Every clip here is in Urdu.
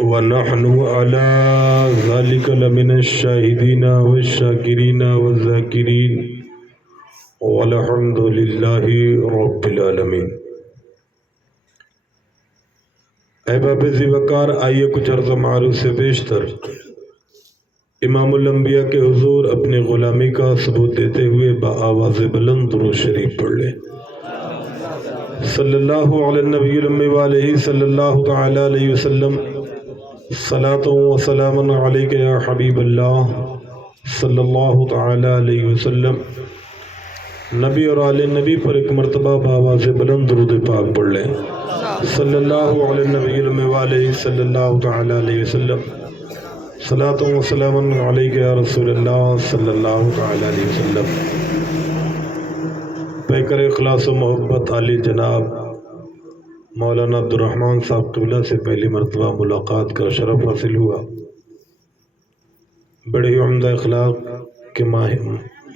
ونحن على ذلك لمن الشاهدين والشاكرين والذاكرين والحمد لله رب العالمين۔ احباب ذی وقار، آئیے کچھ عرض و معروف سے بیشتر امام الانبیاء کے حضور اپنی غلامی کا ثبوت دیتے ہوئے بآواز بلند درود شریف پڑھ لیں۔ صلی اللہ علی النبی الامی وآلہ صلی اللہ تعالی علیہ وسلم۔ صلاۃ و سلام علیک یا حبیب اللہ صلی اللہ تعالی علیہ وسلم۔ نبی اور آل نبی پر ایک مرتبہ بآواز بلند درود پاک پڑھ لیں۔ صلی اللہ علی النبی الامی وآلہ صلی اللہ تعالی علیہ وسلم۔ صلاۃ و سلام علیک یا رسول اللہ صلی اللہ تعالی علیہ وسلم۔ پیکر اخلاص و محبت علی جناب مولانا عبدالرحمن صاحب قبلہ سے پہلی مرتبہ ملاقات کا شرف حاصل ہوا۔ بڑے ہی عمدہ اخلاق کے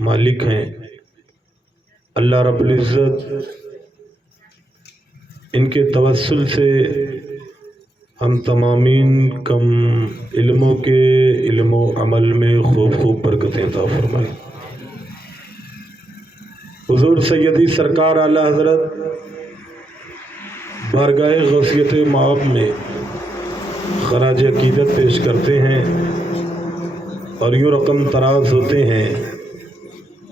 مالک ہیں اللہ رب العزت۔ ان کے توسل سے ہم تمامین کم علموں کے علم و عمل میں خوب برکتیں عطا فرمائیں۔ حضور سیدی سرکار اعلیٰ حضرت بارگاہ غوثیت مآب میں خراج عقیدت پیش کرتے ہیں اور یوں رقم تراز ہوتے ہیں،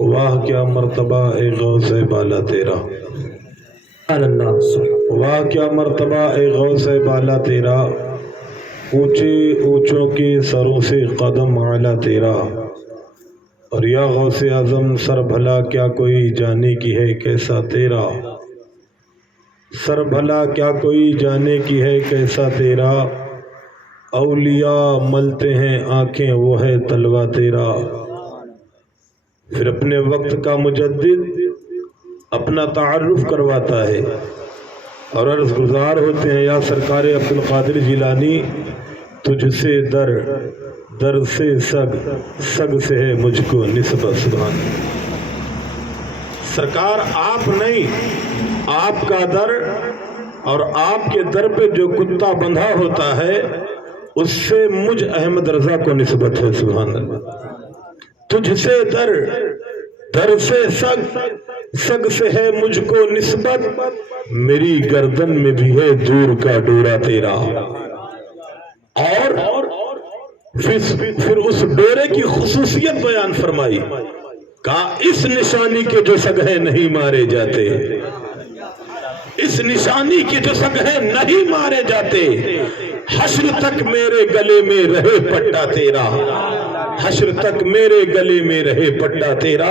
واہ کیا مرتبہ اے غوث بالا تیرا، واہ کیا مرتبہ اے غوث بالا تیرا، اونچے اونچوں کے سروں سے قدم اعلیٰ تیرا، اور یا غوث اعظم سر بھلا کیا کوئی جانے کی ہے کیسا تیرا، سر بھلا کیا کوئی جانے کی ہے کیسا تیرا، اولیاء ملتے ہیں آنکھیں وہ ہے تلوہ تیرا۔ پھر اپنے وقت کا مجدد اپنا تعارف کرواتا ہے اور عرض گزار ہوتے ہیں، یا سرکار عبدالقادر جیلانی تجھ سے در سے سگ سے ہے مجھ کو نسبت سبحان۔ سرکار آپ نہیں، آپ کا در اور آپ کے در پہ جو کتا بندھا ہوتا ہے اس سے مجھ احمد رضا کو نسبت ہے سبحان اللہ۔ تجھ سے در سے سگ سے ہے مجھ کو نسبت، میری گردن میں بھی ہے دور کا ڈورا تیرا، اور پھر اس ڈورے کی خصوصیت بیان فرمائی، کہا اس نشانی کے جو سگہیں نہیں مارے جاتے، اس نشانی کے جو سگہیں نہیں مارے جاتے، حشر تک میرے گلے میں رہے پٹا تیرا، حشر تک میرے گلے میں رہے پٹا تیرا۔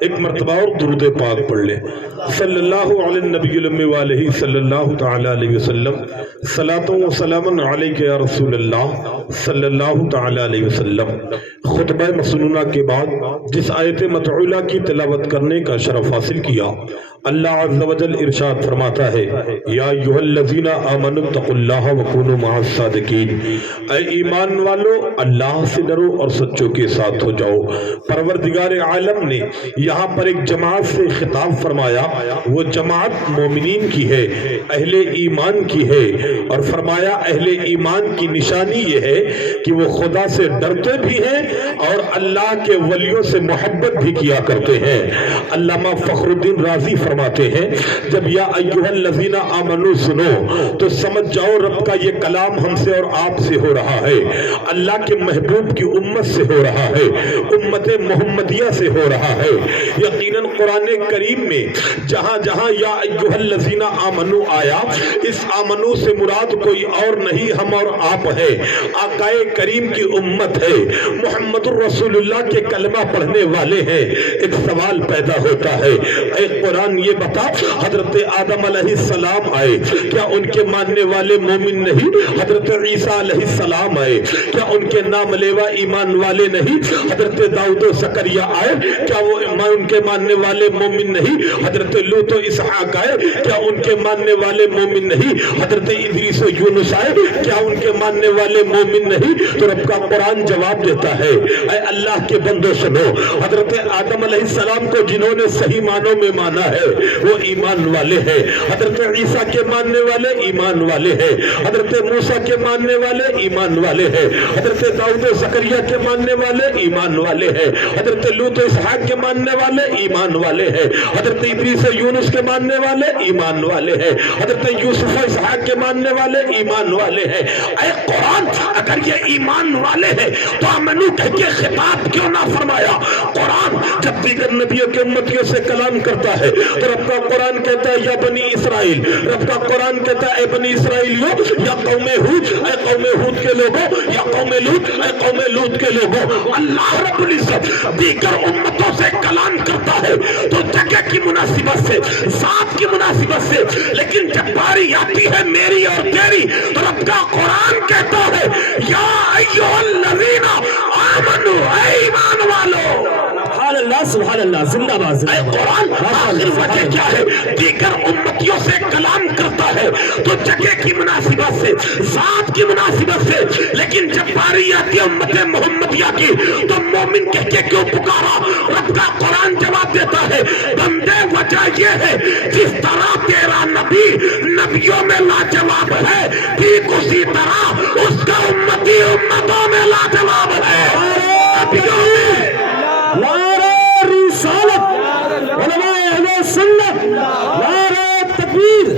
ایک مرتبہ اور درود پاک پڑھ لیں۔ صلی اللہ علی النبی الامی وآلہ صلی اللہ تعالی علیہ وسلم۔ صلاۃ و سلام علیک یا رسول اللہ صلی اللہ تعالی علیہ وسلم۔ خطبہ مسنونہ کے بعد جس آیت متعولہ کی تلاوت کرنے کا شرف حاصل کیا، اللہ عز و جل ارشاد فرماتا ہے، یا ایھا الذین آمنوا اتقوا اللہ وکونوا مع الصادقین، اے ایمان والو اللہ سے ڈرو اور سچوں کے ساتھ ہو جاؤ۔ پروردگار عالم نے یہاں پر ایک جماعت سے خطاب فرمایا، وہ جماعت مومنین کی ہے، اہل ایمان کی ہے، اور فرمایا اہل ایمان کی نشانی یہ ہے کہ وہ خدا سے ڈرتے بھی ہیں اور اللہ کے ولیوں سے محبت بھی کیا کرتے ہیں۔ علامہ فخر الدین رازی فرماتے ہیں، جب یا ایھا الذین آمنوا سنو تو سمجھ جاؤ رب کا یہ کلام ہم سے اور آپ سے ہو رہا ہے، اللہ کے محبوب کی امت سے ہو رہا ہے، امت محمدیہ سے ہو رہا ہے۔ یقیناً قرآن کریم میں جہاں جہاں یا ایھا الذین آمنوا آیا، اس آمنو سے مراد کوئی اور نہیں ہم اور آپ ہے، آقائے کریم کی امت ہے، محمد الرسول اللہ کے کلمہ پڑھنے والے ہیں۔ ایک سوال پیدا ہوتا ہے، اے قرآن یہ بتا حضرت آدم علیہ السلام آئے، کیا ان کے ماننے والے مومن نہیں؟ حضرت عیسیٰ علیہ السلام آئے، کیا ان کے نام لیوا ایمان والے نہیں؟ حضرت داؤد و زکریا آئے، کیا وہ ان کے ماننے والے مومن نہیں؟ حضرت لوط و اسحاق آئے، کیا ان کے ماننے والے مومن نہیں؟ حضرت ادریس و یونس آئے، کیا ان کے ماننے والے مومن نہیں؟ تو رب کا قرآن جواب دیتا ہے، اے اللہ کے بندوں سنو، حضرت آدم علیہ السلام کو جنہوں نے صحیح معنوں میں مانا ہے، ہے وہ ایمان والے ہیں. حضرت عیسیٰ کے ماننے والے ایمان والے ہیں. حضرت موسیٰ کے ماننے والے ایمان والے ہیں. حضرت داؤد و زکریا کے ماننے والے ایمان والے ہیں. حضرت لوط و اسحاق کے ماننے والے ایمان والے ہیں. حضرت ادریس و یونس کے ماننے والے ایمان والے ہیں. حضرت یوسف و اسحاق کے ماننے والے ایمان والے ہیں. اے قرآن اگر یہ ایمان والے ہیں تو آمنو کہہ کے خطاب کیوں نہ فرمایا؟ قرآن جب دیگر نبیوں کے امتیوں سے کلام کرتا ہے تو رب کا قرآن کہتا ہے یا بنی اسرائیل. رب کا قرآن کہتا ہے اے بنی اسرائیلیوں یا قوم ہود اے قوم ہود کے لوگوں یا قوم لوط اے قوم لوط کے لوگوں. اللہ رب العزت دیگر امتوں سے کلام کرتا ہے تو جگہ کی مناسبت سے ذات کی مناسبت سے, لیکن جب باری آتی ہے میری اور تیری تو رب کا قرآن کہتا ہے یا ایھا الذین آمنو اے ایمان والو. سبحان اللہ سبحان اللہ, زندہ باد زندہ باد. قرآن آخر وجہ کیا ہے؟ دیگر امتیوں سے کلام کرتا ہے تو جگہ کی مناسبت سے ذات کی مناسبت سے, لیکن جب باری آتی ہے امت محمدیہ کی تو مومن کہہ کے کیوں پکارا؟ رب کا قرآن جواب دیتا ہے بندے وجہ یہ ہے جس طرح تیرا نبی نبیوں میں لاجواب ہے ٹھیک اسی طرح اس کا امتی امتوں میں لاجواب ہے. نبیوں میں نعرہ رسالت, علماء اہل سنت, نعرہ تکبیر,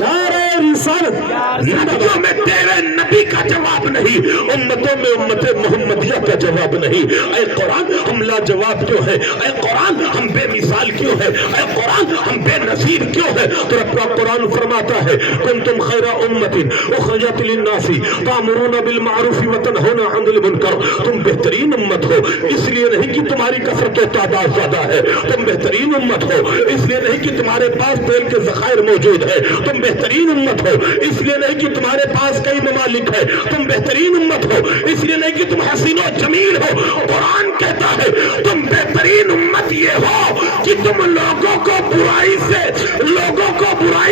نعرہ رسالت. نبیوں میں تیرے نبی کا جواب نہیں, امتوں میں امت محمدیہ کا جواب نہیں. اے قرآن ہم لاجواب کیوں ہیں؟ اے قرآن ہم بے مثال کیوں ہیں؟ اے قرآن ہم بے نظیر کیوں ہیں؟ تو رب کا قرآن فرماتا ہے کنتم خیر امت اخرجت للناس تأمرون بالمعروف وتنہون عن المنکر. تم بہترین امت ہو اس لیے نہیں کہ تمہاری کثرت و تعداد زیادہ ہے, تم بہترین امت ہو اس لیے نہیں کہ تمہارے پاس تیل کے ذخائر موجود ہے, تم بہترین امت ہو اس لیے نہیں کہ تمہارے پاس کئی ممالک ہے, تم بہترین امت ہو اس لیے نہیں کہ تم حسین و جمیل ہو. قرآن کہتا ہے تم بہترین امت یہ ہو کہ تم لوگوں کو برائی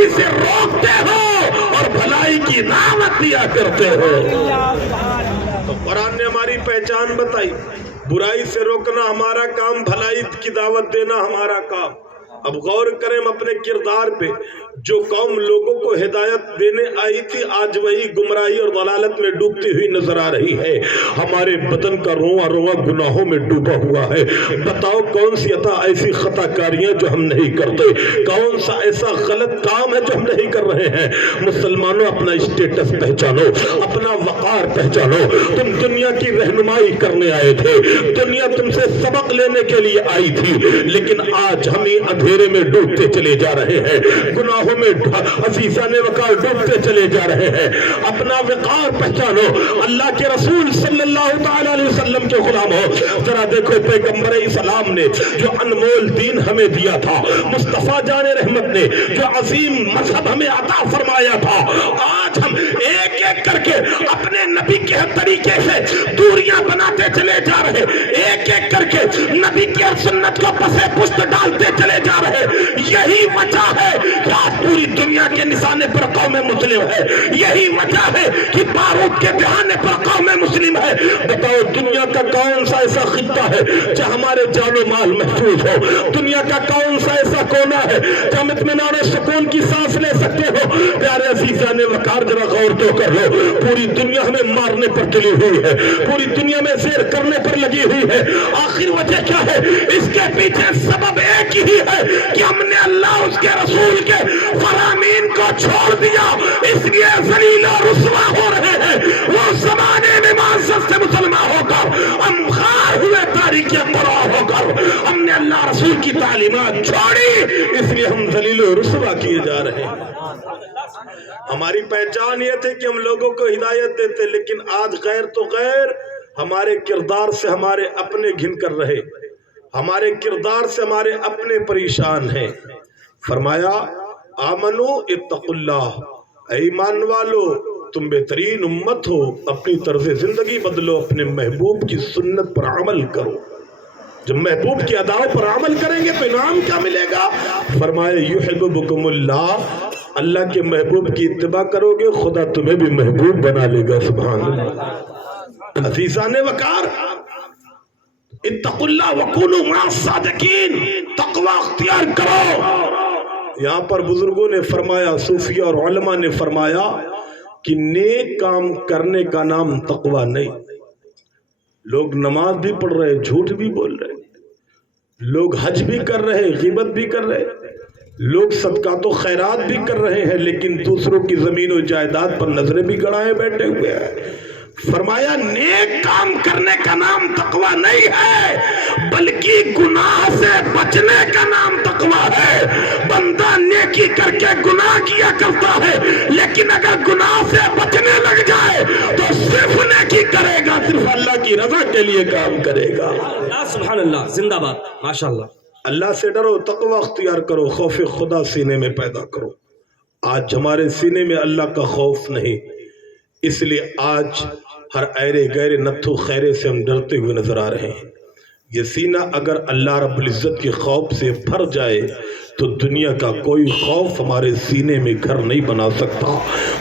سے روکتے ہو اور بھلائی کی دعوت دیا کرتے ہو. تو قرآن نے ہماری پہچان بتائی, برائی سے روکنا ہمارا کام, بھلائی کی دعوت دینا ہمارا کام. اب غور کریں اپنے کردار پہ. جو قوم لوگوں کو ہدایت دینے آئی تھی آج وہی گمراہی اور ضلالت میں ڈوبتی ہوئی نظر آ رہی ہے. ہمارے بدن کا رواں رواں گناہوں میں ڈوبا ہوا ہے. بتاؤ کون سی ایسی خطا کاریاں جو ہم نہیں کرتے, کون سا ایسا غلط کام ہے جو ہم نہیں کر رہے ہیں. مسلمانوں اپنا اسٹیٹس پہچانو, اپنا وقار پہچانو. تم دنیا کی رہنمائی کرنے آئے تھے, دنیا تم سے سبق لینے کے لیے آئی تھی, لیکن آج ہمیں اندھیرے میں ڈوبتے چلے جا رہے ہیں, گناہوں میں عزیزان وقار ڈوبتے چلے جا رہے ہیں. اپنا وقار پہچانو. اللہ کے رسول صلی اللہ تعالی علیہ وسلم کے غلام ہو. ذرا دیکھو پیغمبر اسلام نے جو انمول دین ہمیں دیا تھا, مصطفیٰ جان رحمت نے جو عظیم مذہب ہمیں عطا فرمایا تھا, آج ہم ایک ایک کر کے اپنے نبی کے طریقے سے دوریاں بناتے چلے جا رہے, ایک ایک کر کے نبی کی سنت کو پسے پشت ڈالتے چلے جا رہے. یہی وجہ ہے کہ آج پوری دنیا کے نشانے پر قوم مسلم ہے, یہی وجہ ہے کہ بارود کے دہانے پر قوم مسلم ہے. بتاؤ دنیا کا کون سا ایسا خطہ ہے جہاں ہمارے جان و مال محفوظ ہو؟ دنیا کا کون سا ایسا کونا ہے جہاں ہم اطمینان و سکون کی سانس لے سکتے ہو؟ پیارے عزیزان وقار ذرا غور تو کر لو. پوری دنیا ہمیں مارنے پر تلی ہوئی ہے, پوری دنیا میں زیر کرنے پر لگی ہوئی ہے. آخر وجہ کیا ہے؟ اس کے پیچھے سبب ایک ہی ہے کہ ہم نے اللہ اس کے رسول کے فرامین کو چھوڑ دیا, اس لیے ذلیل اور رسوا ہو رہے ہیں. وہ زمانے میں معزز سے مسلمان ہو کر ہم خار ہوئے, تاریخ قرآن ہو کر ہم نے اللہ رسول کی تعلیمات چھوڑی, اس لیے ہم ذلیل و رسوا کیے جا رہے ہیں. ہماری پہچان یہ تھی کہ ہم لوگوں کو ہدایت دیتے, لیکن آج غیر تو غیر ہمارے کردار سے ہمارے اپنے گھن کر رہے, ہمارے کردار سے ہمارے اپنے پریشان ہیں. فرمایا آمنو اتقوا اللہ, ایمان والو تم بہترین امت ہو, اپنی طرز زندگی بدلو, اپنے محبوب کی سنت پر عمل کرو. جب محبوب کی اداؤں پر عمل کریں گے تو انعام کیا ملے گا؟ فرمایا یحببکم اللہ, اللہ کے محبوب کی اتباع کرو گے خدا تمہیں بھی محبوب بنا لے گا. سبحان اللہ. عزیزان وقار اتقوا اللہ وکونوا مع الصادقین, تقوی اختیار کرو, یہاں پر بزرگوں نے فرمایا، صوفیہ اور علماء نے فرمایا کہ نیک کام کرنے کا نام تقوی نہیں۔ لوگ نماز بھی پڑھ رہے، جھوٹ بھی بول رہے، لوگ حج بھی کر رہے، غیبت بھی کر رہے، لوگ صدقات و خیرات بھی کر رہے ہیں، لیکن دوسروں کی زمین و جائیداد پر نظریں بھی گڑائے بیٹھے ہوئے ہیں۔ فرمایا نیک کام کرنے کا نام تقوی نہیں ہے، بلکہ گناہ سے بچنے کا نام تقوی ہے۔ بندہ نیکی کر کے گناہ کیا کرتا ہے، لیکن اگر گناہ سے بچنے لگ جائے تو صرف نیکی کرے گا، صرف اللہ کی رضا کے لیے کام کرے گا۔ سبحان اللہ، زندہ باد، ماشاءاللہ۔ اللہ سے ڈرو، تقوی اختیار کرو، خوف خدا سینے میں پیدا کرو۔ آج ہمارے سینے میں اللہ کا خوف نہیں، اس لیے آج ہر ایرے غیر نتھو خیرے سے ہم ڈرتے ہوئے نظر آ رہے ہیں۔ یہ سینہ اگر اللہ رب العزت کے خوف سے بھر جائے تو دنیا کا کوئی خوف ہمارے سینے میں گھر نہیں بنا سکتا۔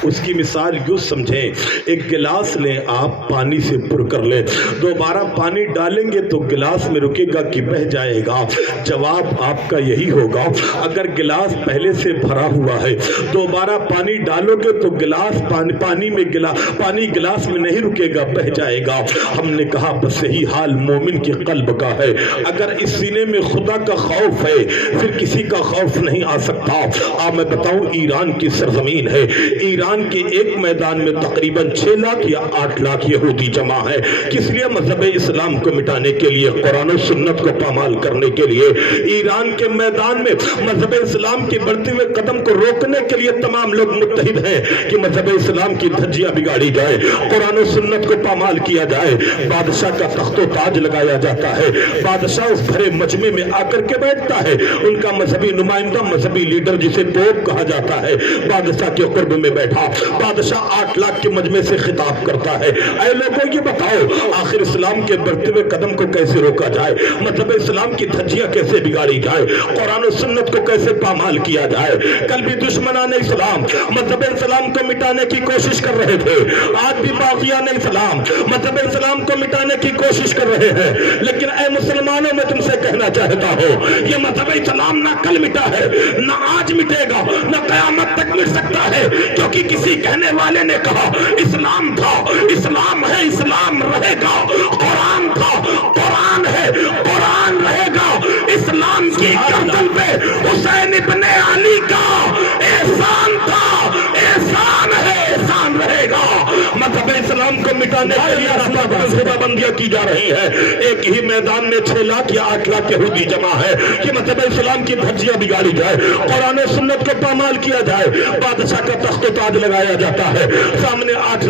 اس کی مثال یوں سمجھیں، ایک گلاس لیں، آپ پانی سے پر کر لیں، دوبارہ پانی ڈالیں گے تو گلاس میں رکے گا کہ بہہ جائے گا؟ جواب آپ کا یہی ہوگا، اگر گلاس پہلے سے بھرا ہوا ہے، دوبارہ پانی ڈالو گے تو گلاس پانی گلاس میں نہیں رکے گا، بہہ جائے گا۔ ہم نے کہا بس یہی حال مومن کے قلب کا ہے۔ اگر اس سینے میں خدا کا خوف ہے، پھر کسی کا خوف نہیں آ سکتا۔ میں بتاؤں، ایران کی سرزمین ہے، ایران کے ایک میدان میں تقریباً 6 لاکھ یا 8 لاکھ یہودی جمع ہے۔ کس لیے؟ مذہب اسلام کو مٹانے کے لیے، قرآن و سنت کو پامال کرنے کے لیے۔ ایران کے میدان میں مذہب اسلام کے بڑھتے ہوئے قدم کو روکنے کے لیے تمام لوگ متحد ہیں کہ مذہب اسلام کی دھجیاں بگاڑی جائے، قرآن و سنت کو پامال کیا جائے۔ بادشاہ کا تخت و تاج لگایا جاتا ہے، بادشاہ اس بھرے مجمع میں آ کر کے بیٹھتا ہے، ان کا مذہبی نمائندہ، مذہبی لیڈر جسے پوپ کہا جاتا ہے، بادشاہ کے قرب میں بیٹھا، بادشاہ 8 لاکھ کے مجمع سے خطاب کرتا ہے، اے لوگوں یہ بتاؤ آخر اسلام کے بڑھتے ہوئے قدم کو کیسے روکا جائے، مذہب اسلام کی دھجیاں کیسے بگاڑی جائے، قرآن و سنت کو کیسے پامال کیا جائے۔ کل بھی دشمنان اسلام مذہب اسلام کو مٹانے کی کوشش کر رہے تھے، آج بھی باغیان اسلام مذہب اسلام کو مٹانے کی کوشش کر رہے ہیں، لیکن اے مسلمانوں میں تم سے کہنا چاہتا ہوں، یہ مذہب اسلام نہ کل مٹا ہے، نہ آج مٹے گا، نہ قیامت تک مٹ سکتا ہے، کیونکہ کسی کہنے والے نے کہا اسلام تھا، اسلام ہے، اسلام رہے گا، قرآن تھا، قرآن ہے، قرآن رہے گا۔ اسلام کی گردن پہ حسین ابن علی کا احسان تھا، احسان ہے، احسان رہے گا۔ مذہب اسلام کو مٹانے کے لیے صوبہ بندیاں کی جا رہی ہے۔ ایک ہی میدان میں 6 لاکھ یا 8 لاکھ یہودی جمع ہے کہ مذہب اسلام کی دھجیاں بگاڑی جائے، قرآن و سنت کو پامال کیا جائے، بادشاہ کا تخت و تاج لگایا جاتا ہے، سامنے 8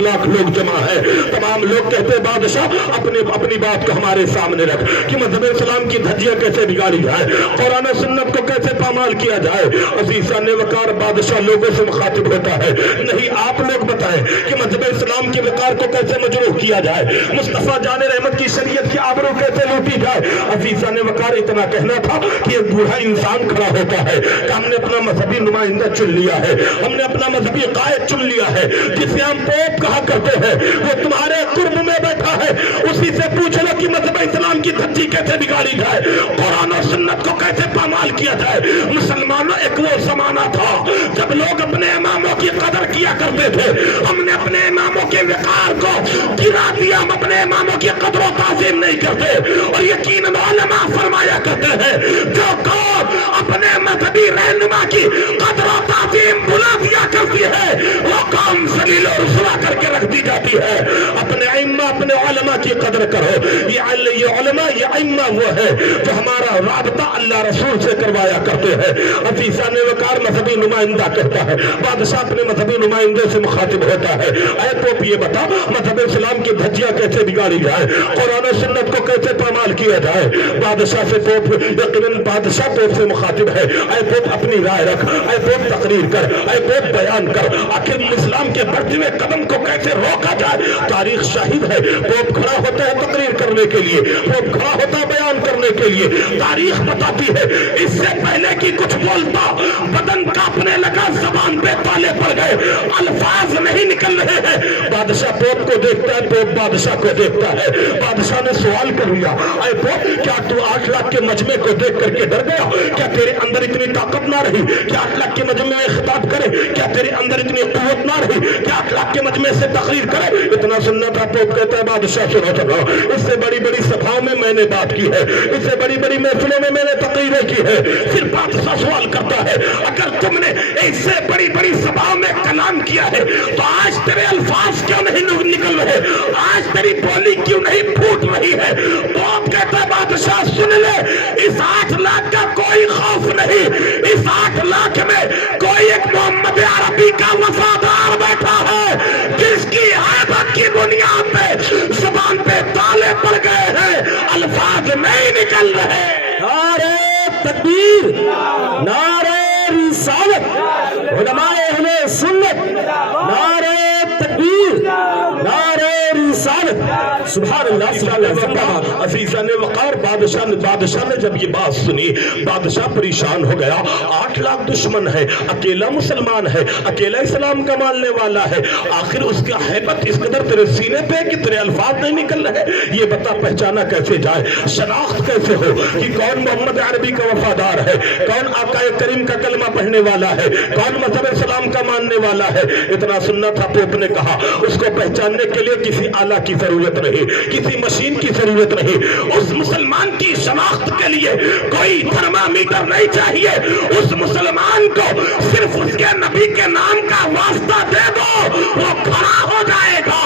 لاکھ لوگ جمع ہے، تمام لوگ کہتے بادشاہ اپنی بات کو ہمارے سامنے رکھ کہ مذہب اسلام کی دھجیاں کیسے بگاڑی جائے، قرآن و سنت کو کیسے پامال کیا جائے۔ عزیزان وقار بادشاہ لوگوں سے مخاطب ہوتا ہے، نہیں آپ لوگ بتائیں کہ مذہب اسلام کے وقار کو کیسے مجروح کیا جائے، مصطفیٰ جان رحمت کی شریعت کی آبرو کیسے لوٹی جائے۔ عزیزان وقار اتنا کہنا تھا کہ ایک بوڑھا انسان کھڑا ہوتا ہے کہ ہم نے اپنا مذہبی نمائندہ چن لیا ہے، ہم نے اپنا مذہبی قائد چن لیا ہے، جسے ہم پوپ کہا کرتے ہیں، وہ تمہارے قرب میں بیٹھا ہے، اسی سے پوچھ لو کہ مذہب اسلام کی دھجی کیسے بگاڑی جائے، قرآن و سنت کو کیسے پامال کیا جائے۔ مسلمانوں، ایک وہ زمانہ تھا جب لوگ اپنے اماموں کی قدر کیا کرتے تھے، ہم نے اپنے اماموں کے وقار کو گرا دیا، ہم اپنے اماموں کی قدر و تعظیم نہیں کرتے، اور یقیناً علماء فرمایا کرتے ہیں جو قوم اپنے مذہبی رہنما کی قدر و تعظیم بھلا دیا کرتی ہے وہ قوم ذلیل و رسوا کر کے رکھ دی جاتی ہے۔ اپنے ائمہ، اپنے علماء کی قدر کرو۔ یہ علماء، یہ ائمہ وہ ہے جو ہمارا رابطہ اللہ رسول سے کروایا کرتے ہیں۔ عزیزان وقار مذہبی نمائندہ کہتا ہے، بادشاہ اپنے مذہبی نمائندے سے مخاطب ہوتا ہے، اے پوپ یہ بتا مذہب اسلام کی دھجیاں کیسے بگاڑی جائے، قرآن و سنت کو کیسے پامال کیا جائے۔ بادشاہ سے پوپ، یقیناً بادشاہ پوپ سے مخاطب ہے، اے پوپ اپنی رائے رکھ، اے پوپ تقریر کر، اے پوپ بیان کر، آخر اسلام کے بڑھتے ہوئے قدم کو کیسے روکا جائے۔ تاریخ شاہد شاہد ہے. پوپ کھڑا ہوتا ہے تقریر کرنے کے لیے, پوپ کھڑا ہوتا ہے بیان کرنے کے لیے. تاریخ بتاتی ہے اس سے پہلے کی کچھ بولتا بدن کانپنے لگا, زبان پہ تالے پڑ گئے, الفاظ نہیں نکل رہے ہیں. بادشاہ پوپ کو دیکھتا ہے, پوپ بادشاہ کو دیکھتا ہے. بادشاہ نے سوال کر لیا, اے پوپ کیا تو 8 لاکھ کے مجمع کو دیکھ کر کے ڈر گیا؟ کیا تیرے اندر اتنی طاقت نہ رہی کہ 8 لاکھ کے مجمع میں خطاب کرے؟ کیا تیرے اندر اتنی قوت نہ رہی کہ 8 لاکھ کے مجمع سے تقریر کرے؟ اتنا سننا تھا. پوپ کہتا ہے بادشاہ سنو, اس سے بڑی بڑی سبھاؤں میں میں نے بات کی ہے, اس سے بڑی بڑی محفلوں میں نے تقریریں کی ہے. پھر بادشاہ سوال کرتا ہے اگر تم نے اس سے بڑی بڑی سبھاؤں میں کلام کیا ہے تو آج تیرے الفاظ کیوں نہیں نکل رہے, آج تیری بولی کیوں نہیں پھوٹ رہی ہے؟ پوپ کہتا ہے بادشاہ سن لے, اس 8 لاکھ کا کوئی خوف نہیں, اس 8 لاکھ میں کوئی ایک محمد عربی کا وفادار بیٹھا ہے جس کی عیبت کی بنیاد پہ زبان پہ تالے پڑ گئے ہیں, الفاظ نہیں نکل رہے. نعرہ تکبیر, نعرہ رسالت, علماء اہل سنت, نعرہ تکبیر, نعرہ رسالت. سبحان اللہ, سبحان اللہ. عزیزان وقار, بادشاہ نے جب یہ بات سنی, بادشاہ پریشان ہو گیا. 8 لاکھ دشمن ہے, اکیلا مسلمان ہے, اکیلا اسلام کا ماننے والا ہے, آخر اس کا ہیبت اس قدر تیرے سینے پہ کہ تیرے الفاظ نہیں نکل رہے. یہ بتا پہچانا کیسے جائے, شناخت کیسے ہو کہ کون محمد عربی کا وفادار ہے, کون آقا کریم کا کلمہ پڑھنے والا ہے, کون مذہب اسلام کا ماننے والا ہے. اتنا سننا تھا. پوپ نے کہا اس کو پہچاننے کے لیے کسی آلہ کی ضرورت نہیں, کسی مشین کی ضرورت نہیں, اس مسلمان کی شناخت کے لیے کوئی تھرمامیٹر نہیں چاہیے. اس مسلمان کو صرف اس کے نبی کے نام کا واسطہ دے دو, وہ کھڑا ہو جائے گا.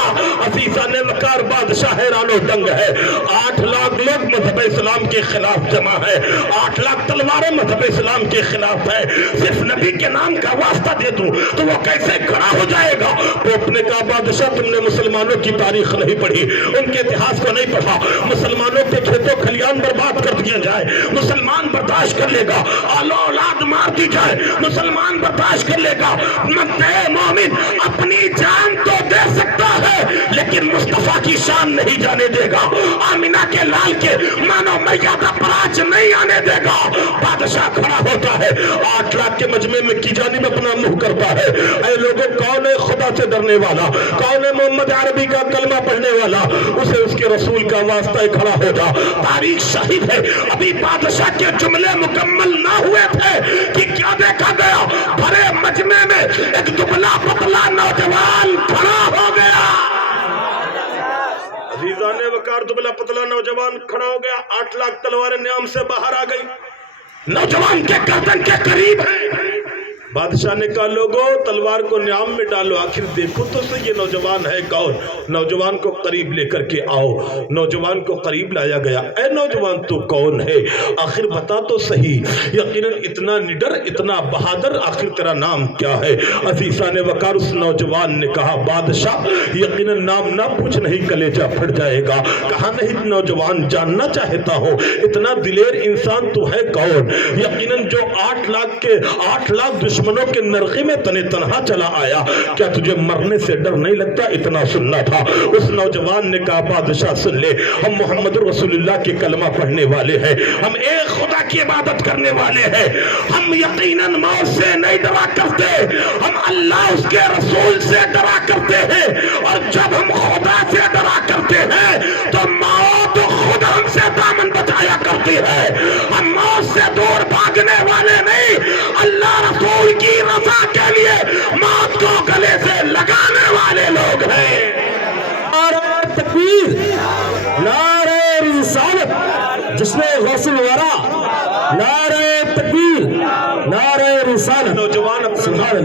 عزیزان وقار, بادشاہ حیران و دنگ ہے. 8 لاکھ لوگ مذہب اسلام کے خلاف جمع ہے, 8 لاکھ تلواریں مذہب اسلام کے خلاف ہے, صرف نبی کے نام کا واسطہ دے دوں تو وہ کیسے کھڑا ہو جائے گا؟ پوپ نے کہا بادشاہ تم نے مسلمانوں کی تاریخ نہیں پڑھی, ان کے اتہاس کو نہیں پڑھا. مسلمانوں کے کھیتوں کھلیان برباد کر دیا جائے, مسلمان برداشت کر لے گا. آل اولاد مار دی جائے, مسلمان برداشت کر لے گا. مکہ مومن اپنی جان تو دے سکتا ہے لیکن مصطفیٰ کی شان نہیں جانے دے گا, آمینہ کے لال کے مانو مریادہ پراچ نہیں آنے دے گا. بادشاہ کھڑا ہوتا ہے, 8 لاکھ کے مجمع میں کی جانب اپنا منہ کرتا ہے. اے لوگوں, کون ہے خدا سے ڈرنے والا, کون ہے محمد عربی کا کلمہ پڑھنے والا, اسے اس کے رسول کا واسطہ کھڑا ہو جا. تاریخ شاہد ہے, ابھی بادشاہ کے جملے مکمل نہ ہوئے تھے کہ کیا دیکھا گیا, بھرے مجمع میں ایک دبلا پتلا نوجوان کھڑا ہو گیا. عزیزان وقار, دبلا پتلا نوجوان کھڑا ہو گیا. 8 لاکھ تلواریں نیام سے باہر آ گئی, نوجوان کے گردن کے قریب ہے. بادشاہ نے کہا لوگوں تلوار کو نیام میں ڈالو, آخر دیکھو تو صحیح یہ نوجوان ہے کون. نوجوان کو قریب لے کر کے آؤ. نوجوان کو قریب لایا گیا. اے نوجوان تو کون ہے, آخر بتا تو صحیح, یقیناً اتنا نڈر, اتنا بہادر, آخر تیرا نام کیا ہے؟ عزیزان وقار, اس نوجوان نے کہا بادشاہ یقیناً نام نہ پوچھ, نہیں کلیجہ پھٹ جائے گا. کہا نہیں نوجوان, جاننا چاہتا ہوں اتنا دلیر انسان تو ہے کون؟ یقیناً جو 8 لاکھ دشمنوں کے نرغے میں تنے تنہا چلا آیا, کیا تجھے مرنے سے ڈر نہیں لگتا؟ اتنا سننا تھا. اس نوجوان نے کہا بادشاہ سن لے, ہم محمد رسول اللہ کے کلمہ پڑھنے والے ہیں, ہم ایک خدا کی عبادت کرنے والے ہیں, ہم یقیناً موت سے نہیں ڈرا کرتے, ہم اللہ اس کے رسول سے ڈرا کرتے ہیں, اور جب ہم خدا سے ڈرا کرتے ہیں تو موت خود ہم سے دامن بچایا کرتی ہے. ہم موت سے دور بھاگنے والے نہیں, اللہ رسول کی رضا کے لیے موت کو گلے سے لگانے والے لوگ ہیں. نعرہ تکبیر, نعرہ رسالت, جس نے غوث الورا, نعرہ تکبیر, نعرہ رسالت. نوجوان اپنا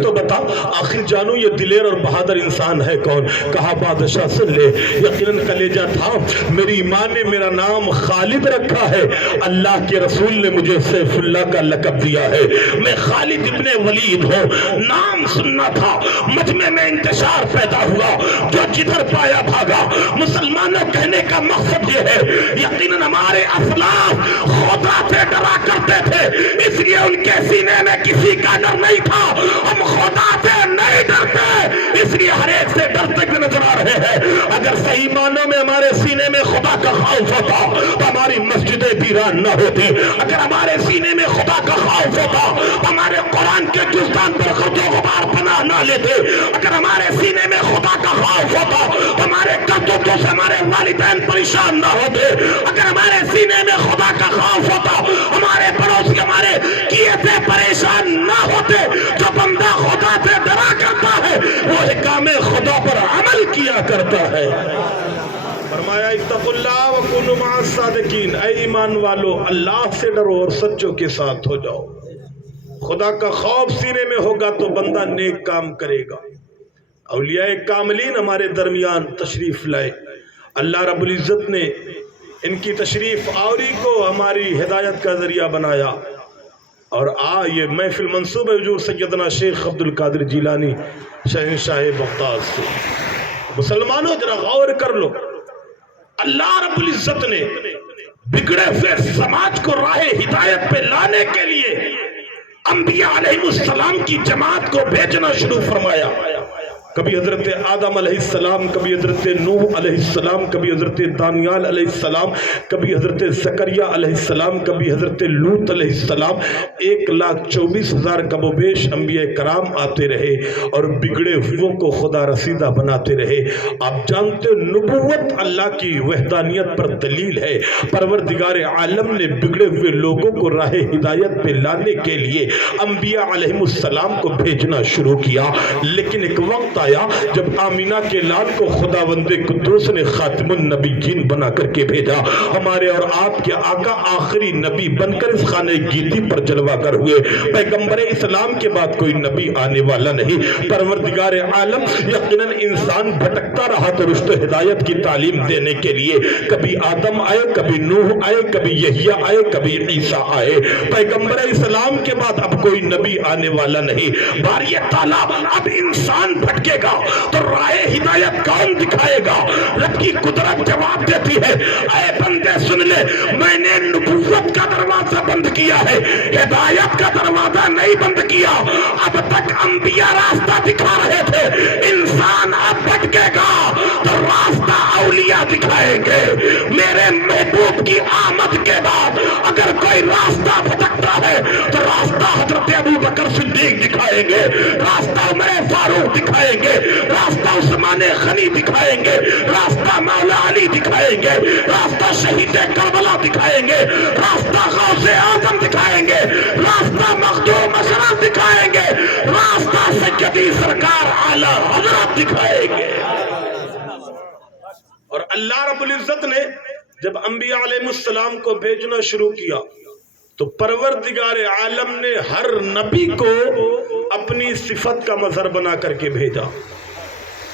تو بتا, آخر جانو یہ دلیر اور بہادر انسان ہے کون؟ کہا بادشاہ سن لے, یقیناً کلیجہ تھا, میری ماں نے میرا نام خالد رکھا ہے, اللہ کے رسول نے مجھے سیف اللہ کا لقب دیا ہے, میں خالد ابن ولید ہوں. نام سننا تھا, مجمع میں انتشار پیدا ہوا, جو جدھر پایا بھاگا. مسلمانوں کہنے کا مقصد یہ ہے, یقیناً ہمارے اسلاف خدا سے ڈرا کرتے تھے, اس لیے ان کے سینے میں کسی کا ڈر نہیں تھا. ہم خدا سے نہیں ڈرتے, اس لیے ہر ایک سے ڈرتے ہوئے نظر آ رہے ہے. اگر صحیح معنوں میں ہمارے سینے میں خدا کا خوف ہوتا تو ہماری مسجدیں ویران نہ ہوتی. اگر ہمارے سینے میں خدا کا خوف ہوتا تو ہمارے قرآن کے جزدان پر خرد و غبار پناہ نہ لیتے. اگر ہمارے سینے میں خدا کا خوف ہوتا تو ہمارے کرتوتوں سے ہمارے والدین پریشان نہ ہوتے. اگر ہمارے سینے میں خدا کا خوف ہوتا ہمارے پڑوسی ہمارے کیے سے پریشان نہ ہوتے. جو بندہ خدا سے ڈرا کرتا ہے وہ احکام خدا پر عمل کیا کرتا ہے. فرمایا اتقوا اللہ وکونوا مع الصادقین. اے ایمان والو اللہ سے ڈرو اور سچوں کے ساتھ ہو جاؤ. خدا کا خوف سینے میں ہوگا تو بندہ نیک کام کرے گا. اولیاء کاملین ہمارے درمیان تشریف لائے. اللہ رب العزت نے ان کی تشریف آوری کو ہماری ہدایت کا ذریعہ بنایا. اور یہ محفل منسوب ہے حضور سیدنا شیخ عبد القادر جیلانی شہنشاہ بغداد سے. مسلمانوں ذرا غور کر لو. اللہ رب العزت نے بگڑے ہوئے سماج کو راہ ہدایت پہ لانے کے لیے انبیاء علیہ السلام کی جماعت کو بھیجنا شروع فرمایا. کبھی حضرت آدم علیہ السلام، کبھی حضرت نوح علیہ السلام، کبھی حضرت دانیال علیہ السلام، کبھی حضرت زکریا علیہ السلام، کبھی حضرت لوط علیہ السلام. 1,24,000 کم و بیش انبیاء کرام آتے رہے اور بگڑے ہوئوں کو خدا رسیدہ بناتے رہے. آپ جانتے ہو نبوت اللہ کی وحدانیت پر دلیل ہے. پروردگار عالم نے بگڑے ہوئے لوگوں کو راہ ہدایت پہ لانے کے لیے انبیاء علیہ السلام کو بھیجنا شروع کیا. لیکن ایک وقت آیا جب آمینہ کے لال کو خداوند قدوس نے خاتم النبیین بنا کر کے بھیجا. ہمارے اور آپ کے آقا آخری نبی بن کر اس خانہ گیتی پر جلوہ گر ہوئے. پیغمبر اسلام کے بعد کوئی نبی آنے والا نہیں. پروردگار عالم یقیناً انسان بھٹکتا رہا تو رشد و ہدایت کی تعلیم دینے کے لیے کبھی آدم آئے، کبھی نوح آئے، کبھی یحییٰ آئے، کبھی عیسیٰ آئے. پیغمبر اسلام کے بعد اب کوئی نبی آنے والا نہیں. باری تعالیٰ اب انسان بھٹکے گا تو راہ ہدایت کون دکھائے گا؟ رب کی قدرت جواب دیتی ہے اے بندے سن لے، میں نے نبوت کا دروازہ بند کیا ہے، ہدایت کا دروازہ نہیں بند کیا. اب تک انبیاء راستہ دکھا رہے تھے، انسان اب بھٹکے گا تو راستہ اولیاء دکھائیں گے. میرے محبوب کی آمد کے بعد اگر کوئی راستہ بھٹکتا ہے تو راستہ حضرت ابوبکر صدیق دکھائیں گے، راستہ عمر فاروق دکھائیں گے، راستہ عثمان غنی دکھائیں گے، راستہ مولا علی دکھائیں گے، راستہ شہید کربلا دکھائیں گے، راستہ غوث اعظم دکھائیں گے، راستہ مخدوم اشرف دکھائیں گے، راستہ سیدی سرکار اعلی حضرت دکھائیں گے. اور اللہ رب العزت نے جب انبیاء علیہ السلام کو بھیجنا شروع کیا تو پروردگار عالم نے ہر نبی کو اپنی صفت کا مظہر بنا کر کے بھیجا.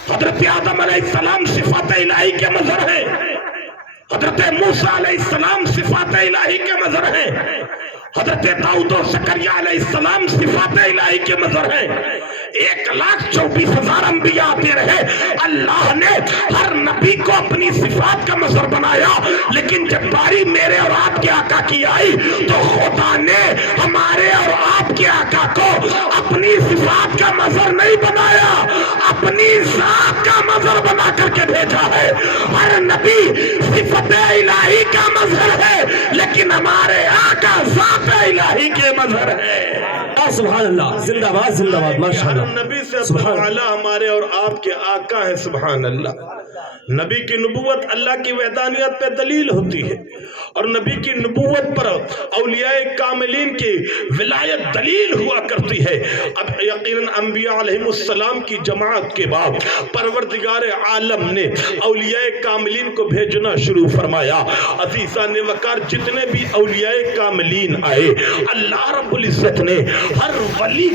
حضرت آدم علیہ السلام صفات الہی کے مظہر ہیں، حضرت موسیٰ علیہ السلام صفات الہی کے مظہر ہیں، حضرت داؤد و زکریا علیہ السلام صفات الہی کے مظہر ہیں. 1,24,000 انبیاء آتے رہے. اللہ نے ہر نبی کو اپنی صفات کا مظہر بنایا. لیکن جب باری میرے اور آپ کے آقا کی آئی تو خدا نے ہمارے اور آپ کے آقا کو اپنی صفات کا مظہر نہیں بنایا، اپنی ذات کا مظہر بنا کر کے بھیجا ہے. ہر نبی صفت الہی کا مظہر ہے لیکن ہمارے آقا ذات الہی کے مظہر ہے. سبحان اللہ، زندہ باد زندہ باد، ماشاء اللہ. نبی سے اعلیٰ ہمارے اور آپ کے آقا ہے. سبحان اللہ. نبی کی نبوت اللہ کی وحدانیت پہ دلیل ہوتی ہے اور نبی کی نبوت پر اولیاء کاملین کی ولایت دلیل ہوا کرتی ہے. اب یقیناً انبیاء علیہ السلام کی جماعت کے بعد پروردگار عالم نے اولیاء کاملین کو بھیجنا شروع فرمایا. عزیزان وقار جتنے بھی اولیاء کاملین آئے اللہ رب العزت نے ہر ولی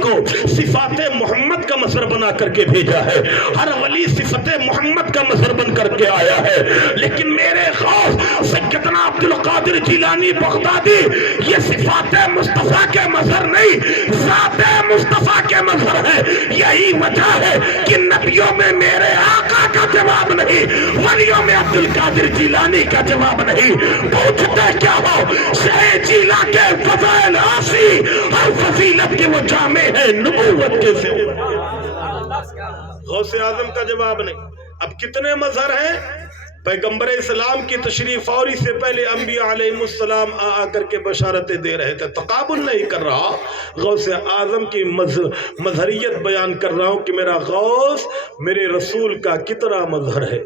کو صفات محمد کا مظہر بنا کر کے بھیجا ہے. ہر ولی صفت محمد کا مظہر بن کر کے آیا ہے. لیکن میرے غوث سیدنا عبد القادر جیلانی بغدادی یہ صفات مصطفیٰ کے مظہر نہیں، ذات مصطفیٰ کے مظہر ہے. یہی وجہ ہے کہ نبیوں میں میرے آقا کا جواب نہیں، ولیوں میں عبد القادر جیلانی کا جواب نہیں. پوچھتے کیا ہو؟ شہ جیلا کے فضائل آسی ہر فضیلت کے وہ جامع ہے نبوت کے سے. غوث اعظم کا جواب نہیں۔ اب کتنے مظہر ہیں؟ پیغمبر اسلام کی تشریف آوری سے پہلے انبیاء علیہ السلام آ کر کے بشارتیں دے رہے تھے، تقابل نہیں کر رہا، غوث اعظم کی مظہریت بیان کر رہا ہوں کہ میرا غوث میرے رسول کا کتنا مظہر ہے۔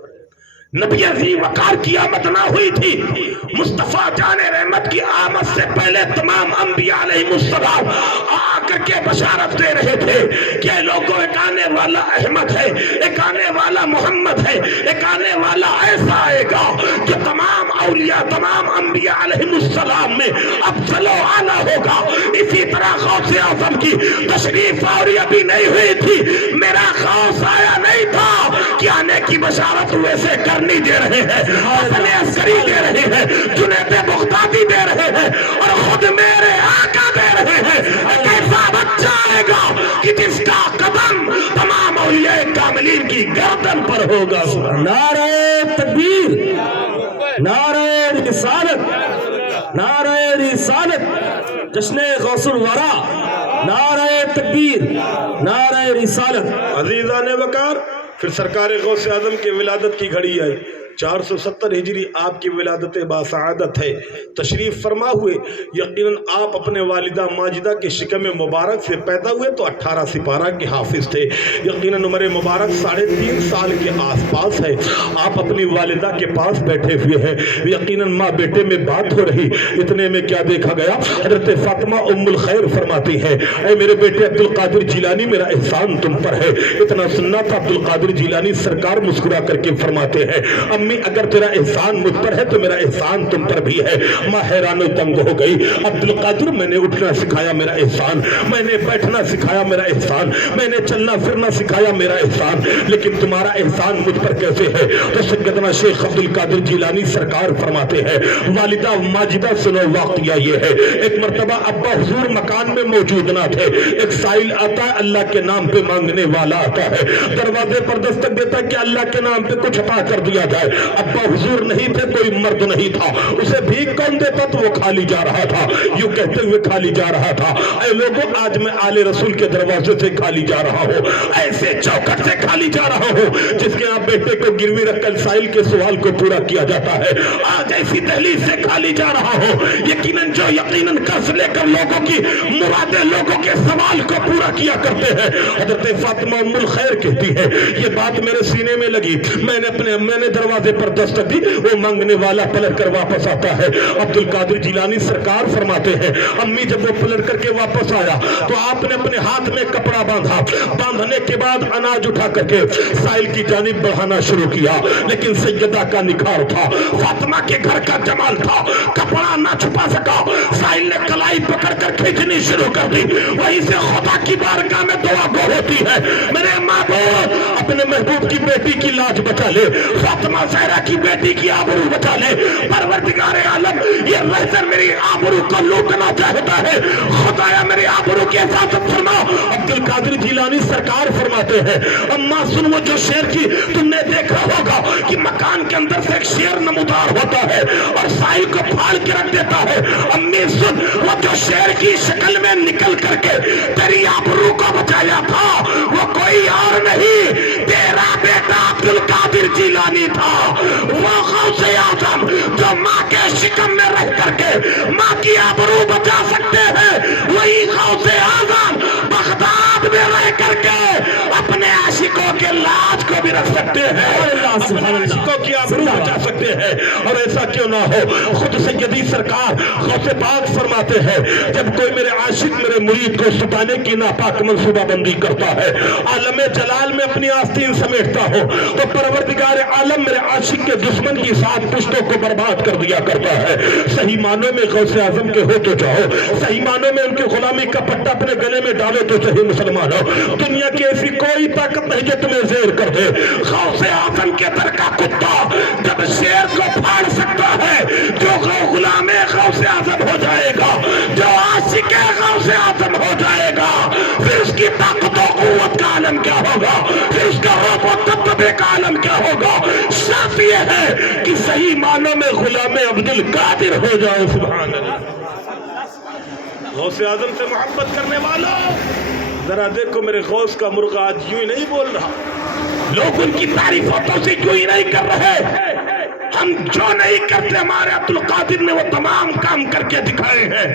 نبی عظیم وقار کی آمد نہ ہوئی تھی، مصطفیٰ جان رحمت کی آمد سے پہلے تمام انبیاء علیہ السلام آ کر کے بشارت دے رہے تھے کہ اے لوگوں، ایک آنے والا احمد ہے، ایک آنے والا محمد ہے، ایک آنے والا ایسا آئے گا جو تمام اولیاء، تمام انبیاء علیہ السلام میں افضل و اعلیٰ ہوگا۔ اسی طرح غوث اعظم کی تشریف آوری ابھی نہیں ہوئی تھی، میرا غوث آیا نہیں تھا کہ آنے کی بشارت ویسے کرنی دے رہے ہیں، حسن عسکری دے رہے ہیں، جنید بغدادی دے رہے ہیں، اور خود میرے آقا دے رہے ہیں۔ ایک ایسا بچہ آئے گا کہ جس کا قدم تمام اولیاء کاملین کی گردن پر ہوگا۔ نعرہ تکبیر، نعرہ رسالت، نعرہ رسالت، جشن غوث الورا، نعرہ تکبیر، نعرہ رسالت۔ عزیزان وقار، پھر سرکار غوث اعظم کے ولادت کی گھڑی آئی، 470 ہجری آپ کی ولادت باسعادت ہے، تشریف فرما ہوئے۔ یقیناً آپ اپنے والدہ ماجدہ کے شکم مبارک سے پیدا ہوئے تو 18 سپارہ کے حافظ تھے، یقیناً عمر مبارک 3.5 سال کے آس پاس ہے۔ آپ اپنی والدہ کے پاس بیٹھے ہوئے ہیں، یقیناً ماں بیٹے میں بات ہو رہی، اتنے میں کیا دیکھا گیا؟ حضرت فاطمہ ام الخیر فرماتی ہے، اے میرے بیٹے عبدالقادر جیلانی، میرا احسان تم پر ہے۔ اتنا سننا تھا، عبدالقادر جیلانی سرکار مسکرا کر کے فرماتے ہیں، امی اگر تیرا احسان مجھ پر ہے تو میرا احسان تم پر بھی ہے۔ ماں حیران و تنگ ہو گئی، عبدالقادر میں نے اٹھنا سکھایا میرا احسان، میں نے بیٹھنا سکھایا میرا احسان، میں نے چلنا پھرنا سکھایا میرا احسان، لیکن تمہارا احسان مجھ پر کیسے ہے؟ تو سیدنا شیخ عبدالقادر جیلانی سرکار فرماتے ہیں، والدہ ماجدہ سنو واقعہ یہ ہے، ایک مرتبہ ابا حضور مکان میں موجود نہ تھے، ایک سائل آتا ہے، اللہ کے نام پہ مانگنے والا آتا ہے، دروازے پر دستک دیتا ہے کہ اللہ کے نام پہ کچھ عطا کر دیا جائے۔ ابا حضور نہیں تھے، کوئی مرد نہیں تھا، اسے بھیک کون دیتا تو وہ خالی جا رہا تھا، یوں کہتے ہوئے خالی جا رہا تھا، اے لوگوں آج میں آل رسول کے دروازے سے خالی جا رہا ہوں، ایسے چوکٹ سے خالی جا رہا ہوں جس کے آپ بیٹے کو گروی رکھ کر سائل کے سوال کو پورا کیا جاتا ہے، آج ایسی دہلیز سے خالی جا رہا ہوں یقیناً جو یقیناً قرض لے کر لوگوں کی مرادیں، لوگوں کے سوال کو پورا کیا کرتے ہیں۔ حضرت فاطمہ ام الخیر کہتی ہے، یہ بات میرے سینے میں لگی، میں نے دروازے پر دستک دی، وہ مانگنے والا پلٹ کر واپس آتا ہے۔ عبدالقادر جیلانی سرکار فرماتے ہیں، امی جب وہ پلٹ کر کے واپس آیا تو آپ نے اپنے ہاتھ میں کپڑا باندھا، باندھنے کے بعد اناج اٹھا کر کے سائل کی جانب بڑھانا شروع کیا، لیکن سیدہ کا نکھار تھا، فاطمہ کے گھر کا جمال تھا، کپڑا نہ چھپا سکا، سائل نے کلائی پکڑ کر کھینچنی شروع کر دی، وہیں سے خدا کی بارگاہ میں دعا گو ہوتی ہے، میرے معبود اپنے محبوب کی بیٹی کی لاج بچا لے، فاطمہ زہرا کی بیٹی کی آبرو بچا لے، پروردگار عالم یہ رہزن میری آبرو کو لوٹنا چاہتا ہے، خدایا میری آبرو کی حفاظت فرما۔ عبدالقادر جیلانی سرکار فرماتے ہیں، اماں سن وہ جو شیر کی تم نے دیکھا ہوگا کہ مکان کے اندر سے ایک شیر نمودار ہوتا ہے اور سائل کو پھاڑ کے رکھ دیتا ہے، امی سن وہ جو شیر کی شکل میں نکل کر کے تیری آبرو کو بچایا تھا وہ کوئی اور نہیں تیرا بیٹا عبدالقادر جیلانی تھا، وہ غوث اعظم جو ماں کے شکم میں رہ کر کے ماں کی آبرو بچا سکتے ہیں، وہی غوث اعظم بغداد میں رہ کر کے اپنے عاشقوں کے لاج کو بھی رکھ سکتے ہیں، اپنے عاشقوں کی آبرو بچا سکتے ہیں۔ اور ایسا کیوں نہ ہو، خود سیدی سرکار غوث پاک فرماتے ہیں، جب کوئی میرے عاشق میرے مرید کو ستانے کی ناپاک منصوبہ بندی کرتا ہے، عالم جلال میں اپنی آستین سمیٹتا ہو تو پروردگار عالم میرے عاشق کے دشمن کی 7 پشتوں کو برباد کر دیا کرتا ہے۔ صحیح معنوں میں غوث اعظم کے ہو تو جاؤ، صحیح معنوں میں ان کی غلامی کا پٹا اپنے گلے میں ڈالو تو صحیح مسلمانوں، دنیا کی ایسی کوئی طاقت نہیں جو تمہیں زیر کر دے۔ غوث اعظم کے در کا کتا جب شیر کو پھاڑ سکتا ہے، جو غلام غوث اعظم ہو جائے گا، جو عاشق غوث اعظم ہو جائے گا، پھر اس کی طاقت و قوت کا عالم کیا ہوگا، پھر اس کا رعب و دبدبے کا عالم کیا ہوگا۔ شرط یہ ہے کہ صحیح معنوں میں غلام عبدالقادر ہو جائے۔ سبحان اللہ۔ غوث اعظم سے محبت کرنے والوں ذرا دیکھو میرے غوث کا مرغا آج یوں ہی نہیں بول رہا, لوگ ان کی تعریف تو سے کیوں ہی نہیں کر رہے. ہم جو نہیں کرتے ہمارے عبدالقادر نے وہ تمام کام کر کے دکھائے ہیں.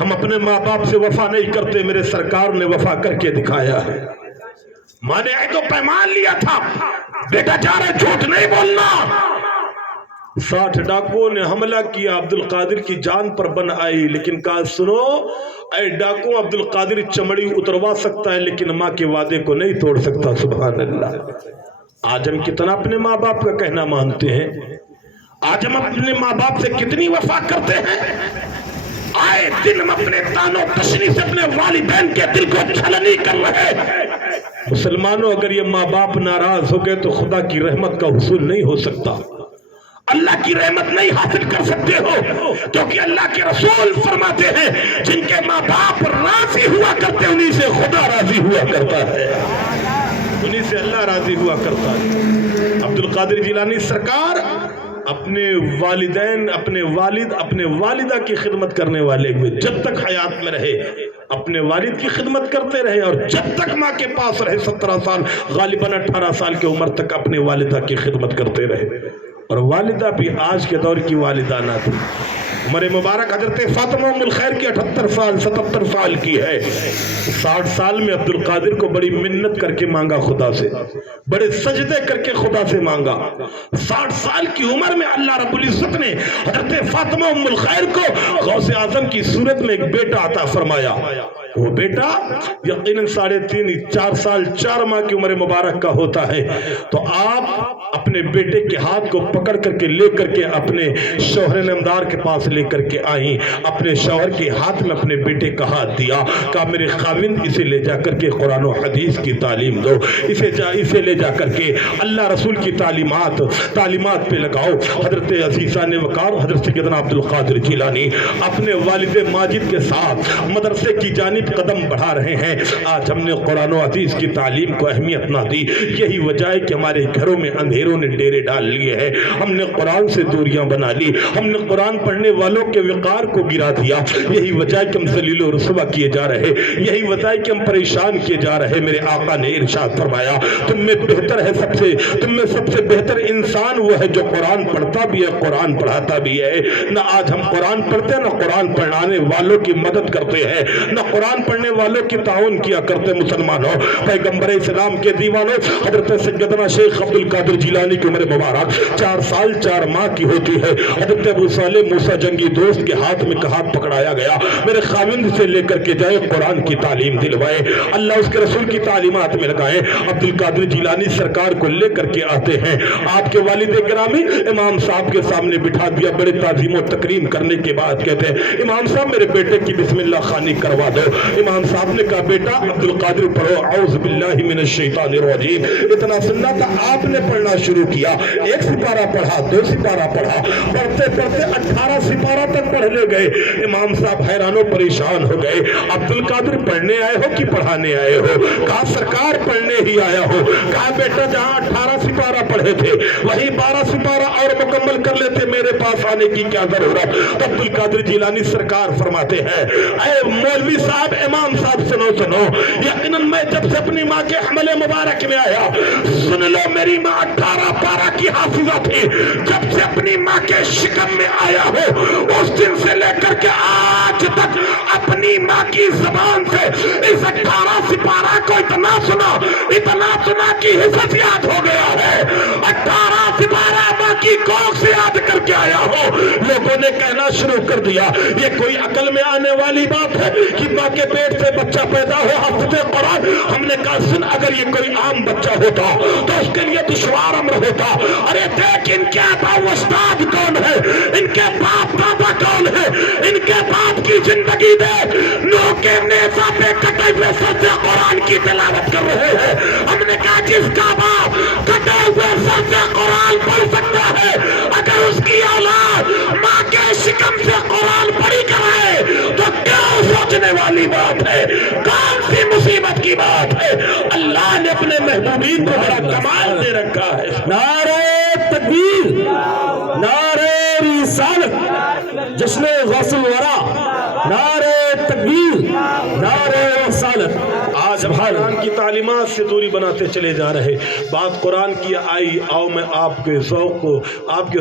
ہم اپنے ماں باپ سے وفا نہیں کرتے, میرے سرکار نے وفا کر کے دکھایا ہے. ماں نے عہد و پیمان لیا تھا, بیٹا جا رہا جھوٹ نہیں بولنا. 60 ڈاکوؤں نے حملہ کیا, عبدالقادر کی جان پر بن آئی, لیکن کہا سنو اے ڈاکو, عبدالقادر چمڑی اتروا سکتا ہے لیکن ماں کے وعدے کو نہیں توڑ سکتا. سبحان اللہ. آج ہم کتنا اپنے ماں باپ کا کہنا مانتے ہیں, آج ہم اپنے ماں باپ سے کتنی وفا کرتے ہیں. آئے دن ہم اپنے تانو تشنی سے اپنے والدین کے دل کو چھلنی کر رہے. مسلمانوں, اگر یہ ماں باپ ناراض ہو گئے تو خدا کی رحمت کا حصول نہیں ہو سکتا, اللہ کی رحمت نہیں حاصل کر سکتے ہو, کیونکہ اللہ کے رسول فرماتے ہیں جن کے ماں باپ راضی ہوا کرتے انہی سے خدا راضی ہوا کرتا ہے, انہی سے اللہ راضی ہوا کرتا ہے. عبدالقادر جیلانی سرکار اپنے والدین, اپنے والد, اپنے والدہ کی خدمت کرنے والے ہوئے. جب تک حیات میں رہے اپنے والد کی خدمت کرتے رہے, اور جب تک ماں کے پاس رہے 17 سال, غالباً 18 سال کی عمر تک اپنے والدہ کی خدمت کرتے رہے. اور والدہ بھی آج کے دور کی والدہ نہ تھی. عمر مبارک حضرت فاطمہ ام الخیر کی 78 سال 77 سال کی ہے. 60 سال میں عبدالقادر کو بڑی منت کر کے مانگا خدا سے, بڑے سجدے کر کے خدا سے مانگا. 60 سال کی عمر میں اللہ رب العزت نے حضرت فاطمہ ام الخیر کو غوث اعظم کی صورت میں ایک بیٹا عطا فرمایا. وہ بیٹا یقیناً 3.5-4 سال 4 ماہ کی عمر مبارک کا ہوتا ہے. تو آپ اپنے بیٹے کے ہاتھ کو پکڑ کر کے لے کر کے اپنے شوہر نامدار کے پاس لے کر کے آئیں. اپنے شوہر کے ہاتھ میں اپنے بیٹے کا ہاتھ دیا, کہا میرے خاوند اسے لے جا کر کے قرآن و حدیث کی تعلیم دو, اسے لے جا کر کے اللہ رسول کی تعلیمات پہ لگاؤ. حضرت عزیزہ نے وقار حضرت سیدنا عبدالقادر جیلانی اپنے والد ماجد کے ساتھ مدرسے کی جانب قدم بڑھا رہے ہیں. آج ہم نے قرآن و حدیث کی تعلیم کو اہمیت نہ دی. یہی وجہ ہے کہ ہمارے گھروں میں اندھیروں نے ڈیرے ڈال لیے ہیں. ہم نے قرآن سے دوریاں بنا لی, ہم نے قرآن پڑھنے والوں کے وقار کو گرا دیا. یہی وجہ ہے کہ ہم ذلیل و رسوا کیے جا رہے, یہی وجہ ہے کہ ہم پریشان کیے جا رہے. میرے آقا نے ارشاد فرمایا تم میں سب سے بہتر انسان وہ ہے جو قرآن پڑھتا بھی ہے, قرآن پڑھاتا بھی ہے. نہ آج ہم قرآن پڑھتے ہیں, نہ قرآن پڑھانے والوں کی مدد کرتے ہیں, نہ قرآن پڑھنے والوں کی تعاون کیا کرتے. مسلمانوں, پیغمبر اسلام کے دیوانوں, حضرت سیدنا شیخ عبدالقادر جیلانی کی عمر مبارک 4 سال 4 ماہ کی ہوتی ہے. حضرت ابو صالح موسیٰ جنگی دوست کے ہاتھ میں ہاتھ پکڑایا گیا, میرے خاوند سے لے کر کے جائے, قرآن کی تعلیم دلوائے, اللہ اس کے رسول کی تعلیمات میں لگائے. عبدالقادر جیلانی سرکار کو لے کر کے آتے ہیں. آپ کے والد گرامی امام صاحب کے سامنے بٹھا دیا. بڑے تعظیم و تکریم کرنے کے بعد کہتے ہیں امام صاحب میرے بیٹے کی بسم اللہ خوانی کروا دو. امام صاحب نے کہا بیٹا عبدالقادر پڑھو اعوذ باللہ من الشیطان الرجیم. اتنا سننا تھا, آپ نے پڑھنا شروع کیا. 1 سپارہ پڑھا, 2 سپارہ پڑھا, پڑھتے پڑھتے 18 سپارہ تک پڑھ لے گئے. امام صاحب حیران و پریشان ہو گئے. عبدالقادر پڑھنے آئے ہو کہ پڑھانے آئے ہو؟ کہا سرکار پڑھنے ہی آیا ہو. کہا بیٹا جہاں 18 سپارہ پڑھے تھے وہی 12 سپارہ اور مکمل کر لیتے, میرے پاس آنے کی کیا ضرورت؟ تو عبدالقادر جیلانی سرکار فرماتے ہیں اے مولوی صاحب, امام صاحب سنو, یقیناً میں جب سے اپنی ماں کے حمل مبارک میں آیا, سن لو میری ماں 18 پارہ کی حافظہ تھی. جب سے اپنی ماں کے شکم میں آیا ہو اس دن سے لے کر کے آج تک اپنی ماں کی زبان سے اس 18 سپارہ کو اتنا سنا کہ حفظ یاد ہو گیا ہے. 18 سپارہ ماں کی کوکھ سے یاد کر کے آیا ہو. لوگوں نے کہنا شروع کر دیا یہ کوئی عقل میں آنے والی بات ہے کہ ماں کے پیٹ سے بچہ پیدا ہو حافظ قرآن. ہم نے کہا سن, اگر یہ کوئی عام بچہ ہوتا تو اس کے لیے دشوار امر ہوتا. ارے دیکھ ان کے ابا استاد کون ہے, ان کے باپ دادا کون ہے, ان کے باپ کی زندگی دیکھ, نو کے نیزہ پہ کٹے ہوئے سر سے قرآن کی تلاوت کر رہے ہیں. ہم نے کہا جس کا باپ کٹے ہوئے سر سے قرآن پڑھ سکتا ہے, اگر اس کی اولاد ماں کے شکم سے قرآن پڑھی کرائے تو کیا سوچنے والی بات ہے, کون سی مصیبت کی بات ہے. اللہ نے اپنے محبوبین کو بڑا کمال دے رکھا ہے. نعرہ تکبیر, نعرہ رسالت, جشن غوث الورا, نعرہ تکبیر, نعرہ رسالت. سبحان قرآن کی تعلیمات سے دوری بناتے چلے جا رہے. بات قرآن کی آئی، آؤ میں آپ کے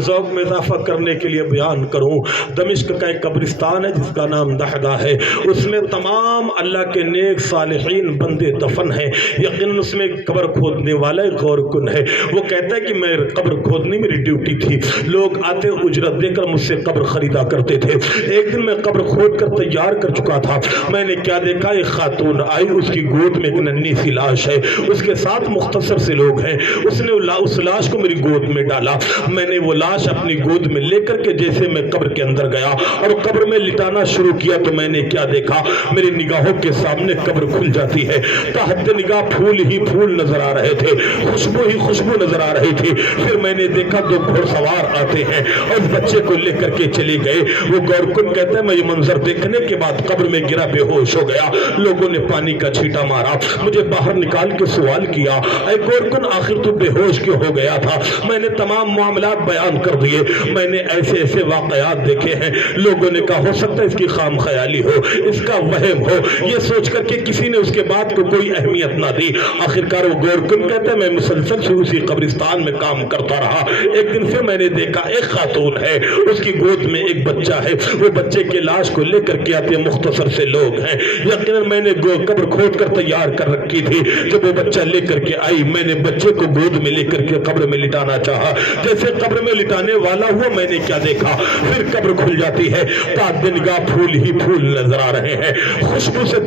ذوق میں اضافہ کرنے کے لیے بیان کروں. دمشق کا ایک قبرستان ہے جس کا نام دحدہ ہے. اس میں تمام اللہ کے نیک صالحین بندے دفن ہیں. یقیناً اس میں قبر کھودنے والا ایک غور کن ہے. وہ کہتا ہے کہ میں قبر کھودنی میری ڈیوٹی تھی. لوگ آتے اجرت دے کر مجھ سے قبر خریدا کرتے تھے. ایک دن میں قبر کھود کر تیار کر چکا تھا. میں نے کیا دیکھا، ایک خاتون آئی، اس کی گود میں ایک ننھی سی لاش ہے، اس کے ساتھ مختصر سے لوگ ہیں. اس نے اس لاش کو میری گود میں ڈالا. میں نے وہ لاش اپنی گود میں لے کر کے جیسے میں قبر کے اندر گیا اور قبر میں لٹانا شروع کیا تو میں نے کیا دیکھا، میری نگاہوں کے سامنے قبر کھل جاتی ہے. تحت نگاہ پھول ہی پھول نظر آ رہے تھے، خوشبو ہی خوشبو نظر آ رہی تھی. پھر میں نے دیکھا 2 گھوڑ سوار آتے ہیں اور بچے کو لے کر کے چلے گئے. وہ گورکن کہتا ہے میں یہ منظر دیکھنے کے بعد قبر میں گرا بے ہوش ہو گیا. لوگوں نے پانی کا چھینٹا مارا، مجھے باہر نکال کے سوال کیا، اے گورکن آخر تو بے ہوش کیوں ہو گیا تھا؟ میں نے تمام معاملات بیان کر دیے. میں نے ایسے واقعات دیکھے ہیں. لوگوں نے کہا ہو سکتا ہے اس کی خام خیالی ہو، اس کا وہم ہو. یہ سوچ کر کے کسی نے اس کے بات کو کوئی اہمیت نہ دی. آخرکار وہ گورکن کہتا ہے میں مسلسل سے اسی قبرستان میں کام کرتا رہا. ایک دن پھر میں نے دیکھا ایک خاتون ہے، اس کی گود میں ایک بچہ ہے. وہ بچے کے لاش کو لے کر کے آتے مختصر سے لوگ ہیں. یقیناً میں نے قبر کھود کر تیار کر رکھی تھی. جب وہ بچہ لے کر کے آئی، میں نے بچے کو گود میں لے کر کے قبر میں لٹانا چاہا. جیسے قبر میں لٹانے والا ہوا میں نے کیا دیکھا، پھر قبر کھل جاتی ہے. تحت نگاہ پھول ہی پھول نظر آ رہے ہیں، خوشبو سے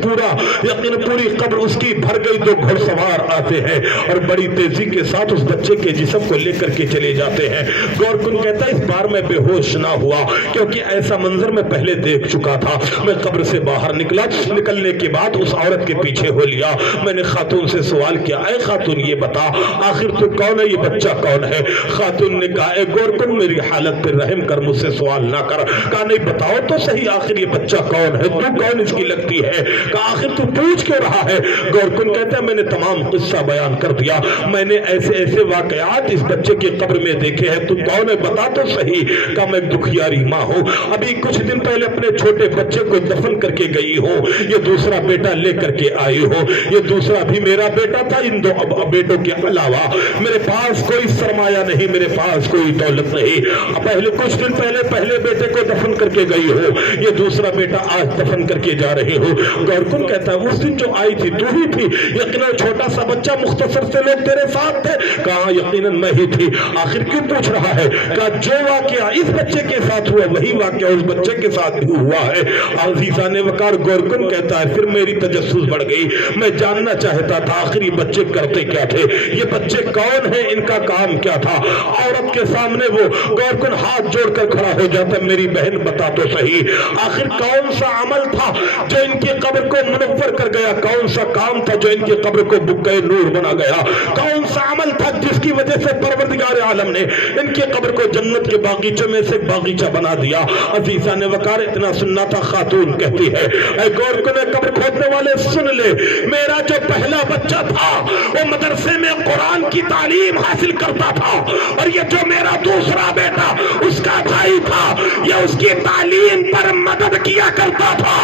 یقین پوری قبر اس کی بھر گئی. 2 گھوڑ سوار آتے ہیں اور بڑی تیزی کے ساتھ اس بچے کے جسم کو لے کر کے چلے جاتے ہیں. گورکن کہتا ہے اس بار میں بے ہوش نہ ہوا کیونکہ ایسا منظر میں پہلے دیکھ چکا تھا. میں قبر سے باہر نکلا، نکلنے کے بعد اس عورت کے پیچھے ہو لیا. میں نے خاتون سے سوال کیا، اے خاتون یہ بتا آخر تو کون ہے، یہ بچہ کون ہے؟ خاتون نے کہا اے گورکن میری حالت پر رحم کر، مجھ سے سوال نہ کر. کہا نہیں بتاؤ تو صحیح آخر یہ بچہ کون ہے، تو کون اس کی لگتی ہے؟ کہا آخر تو پوچھ کیوں رہا ہے؟ گورکن کہتا ہے میں نے تمام قصہ بیان کر دیا. میں نے ایسے واقعات اس بچے کی قبر میں دیکھے ہیں، تو کون ہے بتا تو صحیح. کہا میں ایک دکھیاری ماں ہوں، ابھی کچھ دن پہلے اپنے چھوٹے بچے کو دفن کر کے گئی ہوں. یہ دوسرا بیٹا لے کر کے آئی ہوں. یہ دوسرا بھی میرا بیٹا تھا. ان 2 بیٹوں کے علاوہ میرے پاس کوئی سرمایہ نہیں، میرے پاس کوئی دولت نہیں. کچھ دن پہلے بیٹے کو دفن کر کے گئی ہو، یہ دوسرا بیٹا آج دفن کر کے جا رہے ہو. گورکن کہتا ہے اس دن جو آئی تھی تو ہی تھی، یقیناً چھوٹا سا بچہ مختصر سے لوگ تیرے ساتھ تھے. کہا یقیناً میں ہی تھی. آخر کیوں پوچھ رہا ہے؟ کہا جو واقعہ اس بچے کے ساتھ ہوا وہی واقعہ اس بچے کے ساتھ بھی ہوا ہے. عزیزان وقار گورکن کہتا ہے پھر میری تجسس بڑھ گئی. میں جاننا چاہتا تھا آخر یہ بچے کرتے کیا تھے، یہ بچے کون ہیں، ان کا کام کیا تھا. عورت کے سامنے وہ گورکن ہاتھ جوڑ کر کھڑا ہو جاتا ہے، میری بہن بتا تو صحیح آخر کون سا عمل تھا جو ان کی قبر کو منور کر گیا، کون سا کام تھا جو ان کی قبر کو بکے نور بنا گیا، کون سا عمل تھا جس کی وجہ سے پروردگار عالم نے ان کی قبر کو جنت کے باغیچے میں سے ایک باغیچہ بنا دیا. عزیزان وقار اتنا سننا تھا. خاتون کہتی ہے اے گورکن قبر کھودنے والے سن لے، میرا جو پہلا بچہ تھا وہ مدرسے میں قرآن کی تعلیم حاصل کرتا تھا، اور یہ جو میرا دوسرا بیٹا اس کا بھائی تھا یہ اس کی تعلیم پر مدد کیا کرتا تھا.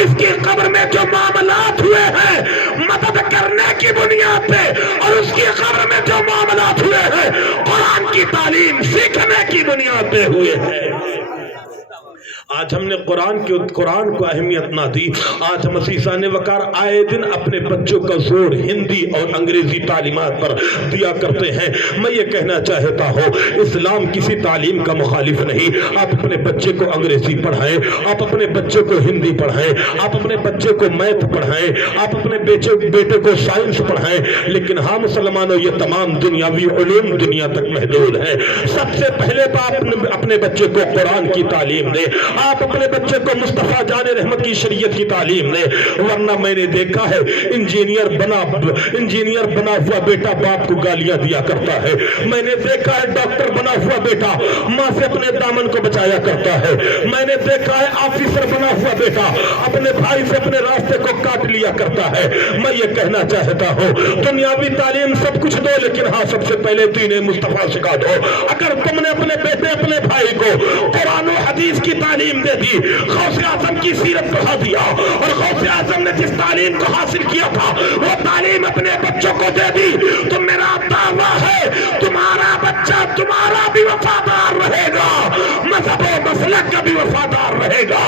اس کی قبر میں جو معاملات ہوئے ہیں مدد کرنے کی بنیاد پہ، اور اس کی قبر میں جو معاملات ہوئے ہیں قرآن کی تعلیم سیکھنے کی بنیاد پہ ہوئے ہیں. آج ہم نے قرآن کو اہمیت نہ دی. آج ہم عزیزان وقار آئے دن اپنے بچوں کا زور ہندی اور انگریزی تعلیمات پر دیا کرتے ہیں. میں یہ کہنا چاہتا ہوں اسلام کسی تعلیم کا مخالف نہیں. آپ اپنے بچے کو انگریزی پڑھائیں، آپ اپنے بچے کو ہندی پڑھائیں، آپ اپنے بچے کو میتھ پڑھائیں، آپ اپنے بیٹے کو سائنس پڑھائیں، لیکن ہاں مسلمانوں یہ تمام دنیاوی علوم دنیا تک محدود ہیں. سب سے پہلے اپنے بچے کو قرآن کی تعلیم دیں. آپ اپنے بچے کو مصطفیٰ جان رحمت کی شریعت کی تعلیم دیں، ورنہ میں نے دیکھا ہے انجینئر بنا ہوا بیٹا باپ کو گالیاں دیا کرتا ہے. میں نے دیکھا ہے ڈاکٹر بنا ہوا بیٹا ماں سے اپنے دامن کو بچایا کرتا ہے. میں نے دیکھا ہے آفیسر بنا ہوا بیٹا اپنے بھائی سے اپنے راستے کو کاٹ لیا کرتا ہے. میں یہ کہنا چاہتا ہوں دنیاوی تعلیم سب کچھ دو، لیکن ہاں سب سے پہلے دین مصطفیٰ سکھا دو. اگر تم نے اپنے بیٹے اپنے بھائی کو قرآن و حدیث کی تعلیم تعلیم دے دی، غوث اعظم کی سیرت بڑھا دیا، اور غوث اعظم نے جس تعلیم کو حاصل کیا تھا وہ تعلیم اپنے بچوں کو دے دی، تو میرا دعویٰ ہے تمہارا بچہ تمہارا بھی وفادار رہے گا، مذہب و مسلک کا بھی وفادار رہے گا۔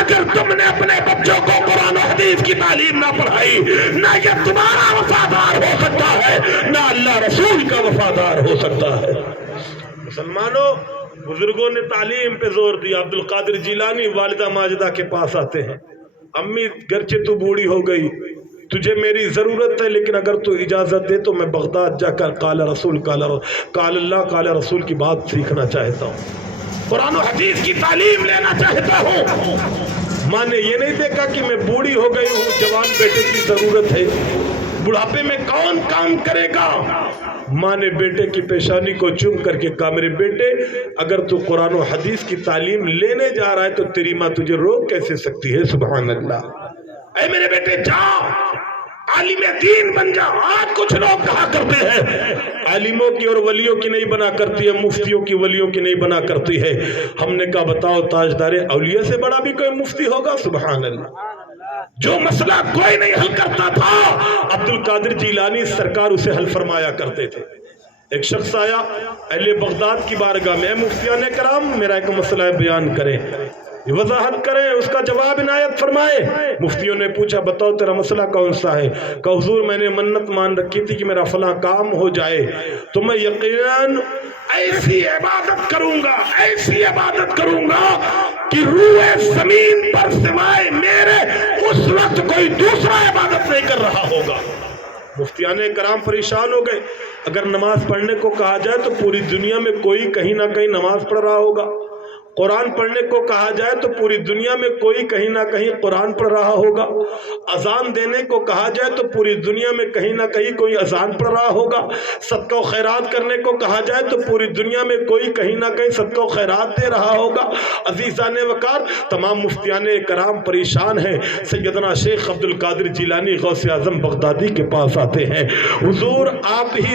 اگر تم نے اپنے بچوں کو قرآن و حدیث کی تعلیم نہ پڑھائی، نہ یہ تمہارا وفادار ہو سکتا ہے، نہ اللہ رسول کا وفادار ہو سکتا ہے۔ مسلمانوں، بزرگوں نے تعلیم پہ زور دیا۔ عبد القادر جیلانی والدہ ماجدہ کے پاس آتے ہیں، امی گرچہ تو بوڑھی ہو گئی، تجھے میری ضرورت ہے، لیکن اگر تو اجازت دے تو میں بغداد جا کر قال رسول قال اللہ قال رسول کی بات سیکھنا چاہتا ہوں، قرآن و حدیث کی تعلیم لینا چاہتا ہوں۔ ماں نے یہ نہیں دیکھا کہ میں بوڑھی ہو گئی ہوں، جوان بیٹے کی ضرورت ہے، بڑھاپے میں کون کام کرے گا؟ ماں نے بیٹے کی پیشانی کو چوم کر کے کہا، میرے بیٹے اگر تو قرآن و حدیث کی تعلیم لینے جا رہا ہے تو تیری ماں تجھے روک کیسے سکتی ہے؟ سبحان اللہ۔ اے میرے بیٹے جا، عالم دین بن جا۔ آج کچھ لوگ کہا کرتے ہیں عالموں کی اور ولیوں کی نہیں بنا کرتی ہے، مفتیوں کی ولیوں کی نہیں بنا کرتی ہے۔ ہم نے کہا بتاؤ تاجدار اولیاء سے بڑا بھی کوئی مفتی ہوگا؟ سبحان اللہ۔ جو مسئلہ کوئی نہیں حل کرتا تھا، عبد القادر جیلانی سرکار اسے حل فرمایا کرتے تھے۔ ایک شخص آیا اہل بغداد کی بارگاہ میں، مفتیان کرام میرا ایک مسئلہ بیان کریں، وضاحت کریں، اس کا جواب عنایت فرمائے۔ مفتیوں نے پوچھا بتاؤ تیرا مسئلہ کون سا ہے؟ کہ حضور میں نے منت مان رکھی تھی کہ میرا فلاں کام ہو جائے تو میں یقیناً ایسی عبادت کروں گا، ایسی عبادت کروں گا کہ روح زمین پر سوائے میرے اس وقت کوئی دوسرا عبادت نہیں کر رہا ہوگا۔ مفتیان کرام پریشان ہو گئے، اگر نماز پڑھنے کو کہا جائے تو پوری دنیا میں کوئی کہیں نہ کہیں نماز پڑھ رہا ہوگا، قرآن پڑھنے کو کہا جائے تو پوری دنیا میں کوئی کہیں نہ کہیں قرآن پڑھ رہا ہوگا، اذان دینے کو کہا جائے تو پوری دنیا میں کہیں نہ کہیں کوئی اذان پڑھ رہا ہوگا، صدقہ و خیرات کرنے کو کہا جائے تو پوری دنیا میں کوئی کہیں نہ کہیں صدقہ و خیرات دے رہا ہوگا۔ عزیزان وقار، تمام مفتیان کرام پریشان ہیں۔ سیدنا شیخ عبد القادر جیلانی غوث اعظم بغدادی کے پاس آتے ہیں، حضور آپ ہی